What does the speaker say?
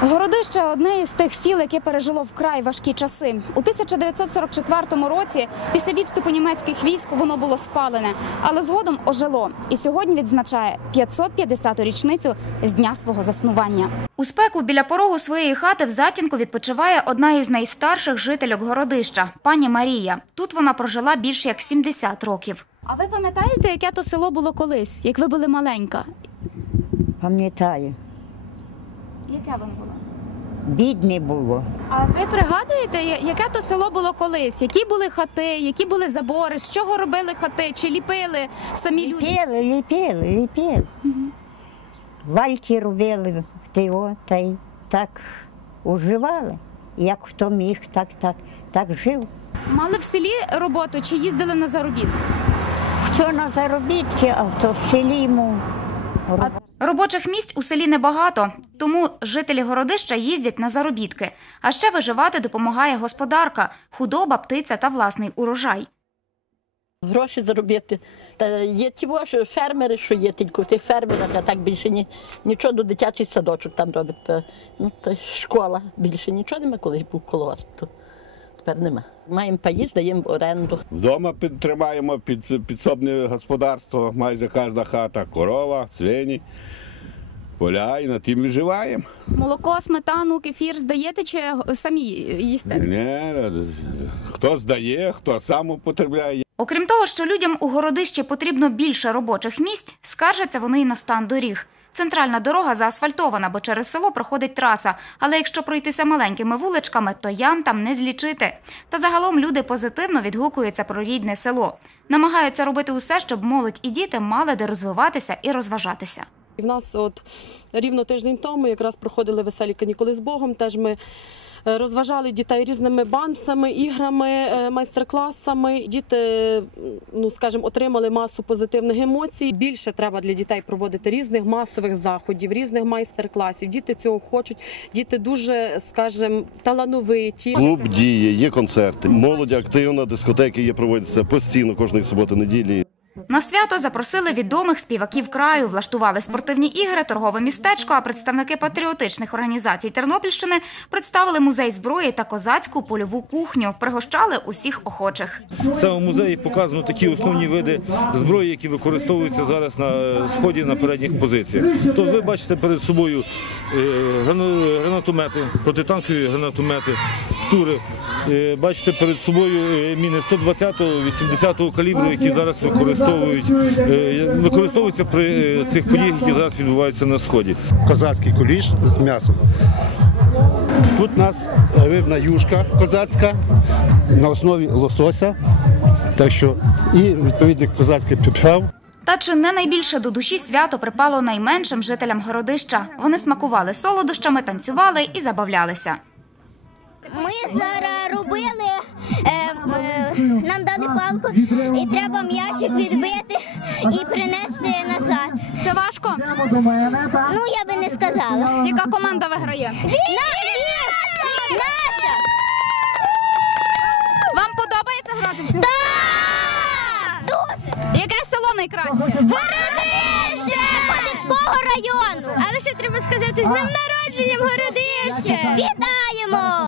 Городище одне із тих сіл, яке пережило вкрай важкі часи. У 1944 році, після відступу німецьких військ, воно було спалене, але згодом ожило. І сьогодні відзначає 550-ту річницю з дня свого заснування. У спеку біля порогу своєї хати в затінку відпочиває одна із найстарших жительок городища пані Марія. Тут вона прожила більше як 70 років. А ви пам'ятаєте, яке то село було колись, як ви були маленька? Пам'ятаю, Яке воно було? бідне було. А ви пригадуєте, яке то село було колись? Які були хати, які були забори, з чого робили хати, чи ліпили самі люди? Ліпили, ліпили, ліпили. Вальки робили тиво, та й так уживали. Як хто міг, так, так, так жив. Мали в селі роботу чи їздили на заробітки? Хто на заробітки, а хто в селі йому. робив. Робочих місць у селі небагато, тому жителі городища їздять на заробітки. А ще виживати допомагає господарка, худоба, птиця та власний урожай. Гроші заробити. Та є ті що фермери, що є тільки в тих фермерах, а так більше ні, нічого до дитячий садочок там робить. Ну, та школа більше нічого нема, колись був колгосп. Тепер нема. Маємо паї, здаємо в оренду. Вдома підтримаємо під, підсобне господарство, майже кожна хата, корова, свині, поля і на тим виживаємо. Молоко, сметану, кефір здаєте чи самі їсте? Не, хто здає, хто сам употребляє. Окрім того, що людям у городищі потрібно більше робочих місць, скаржаться вони й на стан доріг. Центральна дорога заасфальтована, бо через село проходить траса. Але якщо пройтися маленькими вуличками, то ям там не злічити. Та загалом люди позитивно відгукуються про рідне село. Намагаються робити усе, щоб молодь і діти мали де розвиватися і розважатися. І в нас от рівно тиждень тому якраз проходили веселі канікули з Богом. Теж ми розважали дітей різними бансами, іграми, е, майстер-класами. Діти, ну скажімо, отримали масу позитивних емоцій. Більше треба для дітей проводити різних масових заходів, різних майстер-класів. Діти цього хочуть. Діти дуже, скажімо, талановиті. Клуб діє, є концерти, молодь активна, дискотеки є проводяться постійно кожної суботи неділі. На свято запросили відомих співаків краю, влаштували спортивні ігри, торгове містечко. А представники патріотичних організацій Тернопільщини представили музей зброї та козацьку польову кухню. Пригощали усіх охочих. В музеї показано такі основні види зброї, які використовуються зараз на е, сході на передніх позиціях. То ви бачите перед собою е, гранатомети, протитанкові гранатомети, птури. Е, Бачите перед собою міни 120-го, 80-го калібру, які зараз використовують, е, використовуються при е, цих подіях, які зараз відбуваються на сході. козацький куліш з м'ясом. Тут у нас рибна юшка козацька на основі лосося. Так що і відповідний козацький приправ. Та чи не найбільше до душі свято припало найменшим жителям городища? Вони смакували солодощами, танцювали і забавлялися. Ми зараз робили, нам дали палку, і треба м'ячик відбити і принести назад. Це важко. Ну, я би не сказала. Яка команда виграє? Наша! Наша! Вам подобається грати в цю? Так! Дуже! Яке село найкраще? Городище! Подільського району! Але ще треба сказати з днем народженням Городище! Вітаємо!